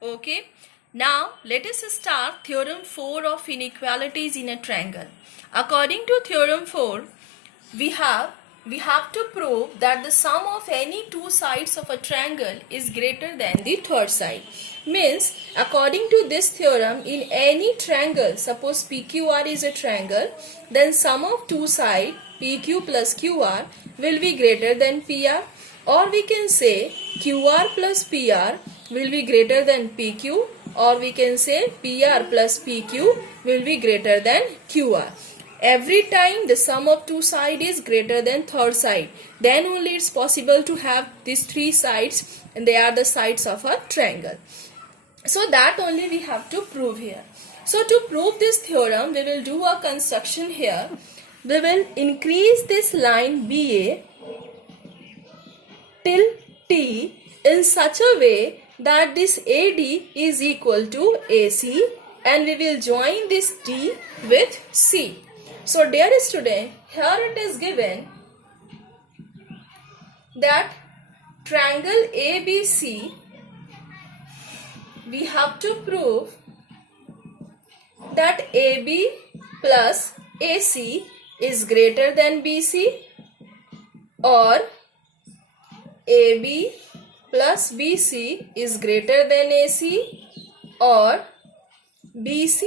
Okay. Now let us start theorem 4 of inequalities in a triangle. According to theorem 4, we have to prove that the sum of any two sides of a triangle is greater than the third side. Means, according to this theorem, in any triangle, suppose PQR is a triangle, then sum of two sides PQ plus QR will be greater than PR, or we can say QR plus PR will be greater than PQ, or we can say PR plus PQ will be greater than QR. Every time the sum of two sides is greater than third side, then only it's possible to have these three sides and they are the sides of a triangle. So that only we have to prove here. So to prove this theorem, we will do a construction here. We will increase this line BA till T in such a way that this AD is equal to AC, and we will join this D with C. So dear student, here it is given that triangle ABC, we have to prove that AB plus AC is greater than BC, or AB plus BC is greater than AC, or BC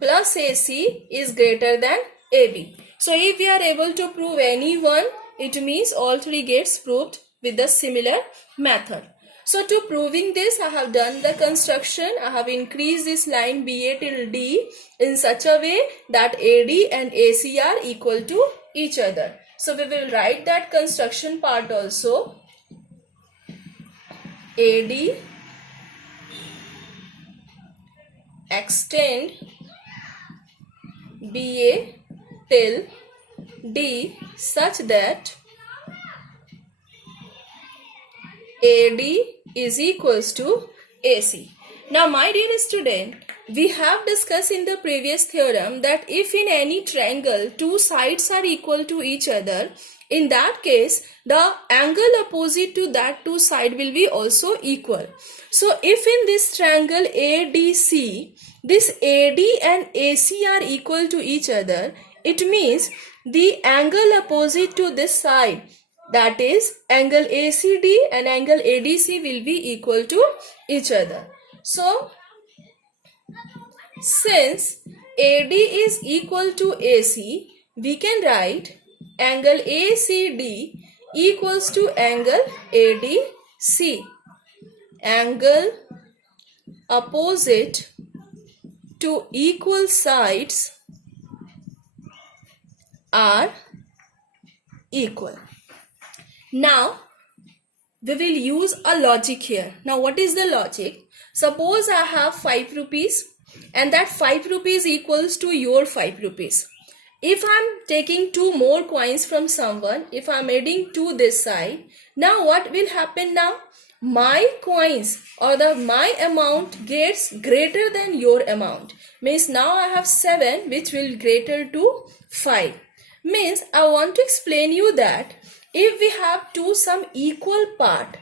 plus AC is greater than AB. So if we are able to prove any one, it means all three gets proved with the similar method. So to proving this, I have done the construction. I have increased this line BA till D in such a way that AD and AC are equal to each other. So we will write that construction part also. AD extend BA till D such that AD is equals to AC. Now my dear student, we have discussed in the previous theorem that if in any triangle two sides are equal to each other, in that case the angle opposite to that two side will be also equal. So if in this triangle ADC, this AD and AC are equal to each other, it means the angle opposite to this side, that is angle ACD and angle ADC, will be equal to each other. So since AD is equal to AC, we can write angle ACD equals to angle ADC. Angle opposite to equal sides are equal. Now we will use a logic here. Now what is the logic? Suppose I have 5 rupees and that 5 rupees equals to your 5 rupees. If I am taking two more coins from someone, if I am adding to this side, now what will happen now? My coins or my amount gets greater than your amount. Means now I have 7 which will greater to 5. Means I want to explain you that if we have some equal part,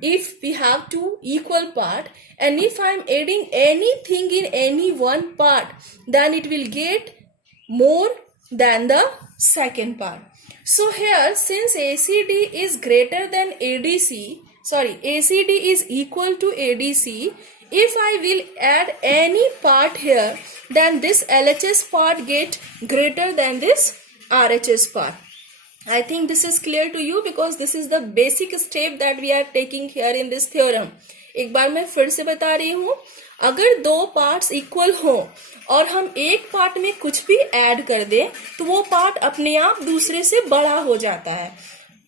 if we have two equal part, and if I am adding anything in any one part, then it will get more than the second part. So here, since ACD is greater than ADC, ACD is equal to ADC, if I will add any part here, then this LHS part get greater than this RHS part. I think this is clear to you because this is the basic step that we are taking here in this theorem. एक बार मैं फिर से बता रही हूँ, अगर दो parts equal हो और हम एक पार्ट में कुछ भी ऐड कर दें तो वो पार्ट अपने आप दूसरे से बड़ा हो जाता है.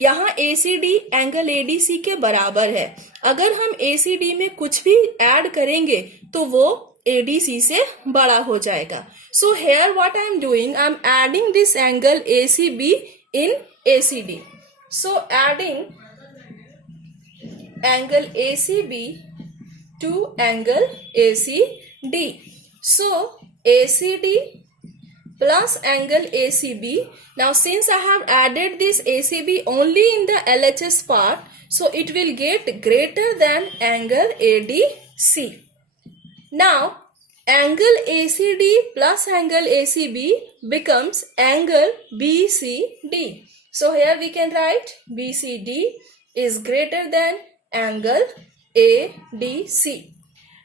यहाँ ACD एंगल ADC के बराबर है. अगर हम ACD में कुछ भी ऐड करेंगे तो वो ADC से बड़ा हो जाएगा. So here what I am doing, I am adding this angle ACB in ACD. So adding angle ACB to angle ACD. So ACD plus angle ACB. Now since I have added this ACB only in the LHS part, so it will get greater than angle ADC. C. Now, angle ACD plus angle ACB becomes angle BCD. So here we can write BCD is greater than angle ADC.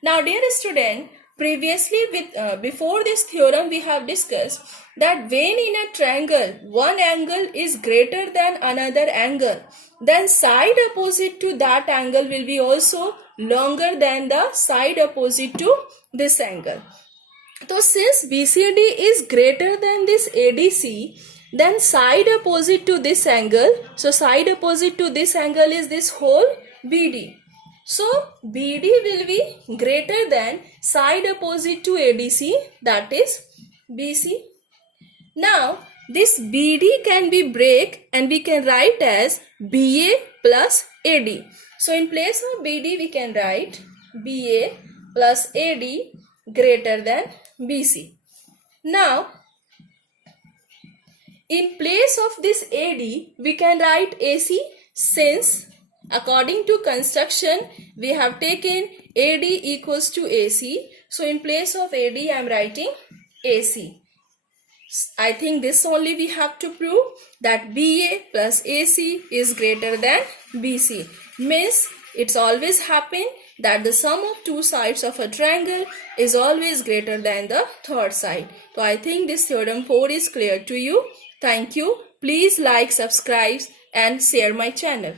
Now dear student, previously before this theorem we have discussed that when in a triangle one angle is greater than another angle, then side opposite to that angle will be also longer than the side opposite to this angle. So since BCD is greater than this ADC, then side opposite to this angle, so side opposite to this angle is this whole BD. So BD will be greater than side opposite to ADC, that is BC. Now this BD can be break and we can write as BA plus AD. So in place of BD we can write BA plus AD greater than BC. Now in place of this AD we can write AC, since according to construction we have taken AD equals to AC. So in place of AD I am writing AC. I think this only we have to prove that BA plus AC is greater than BC. Means it's always happen that the sum of two sides of a triangle is always greater than the third side. So I think this theorem 4 is clear to you. Thank you. Please like, subscribe and share my channel.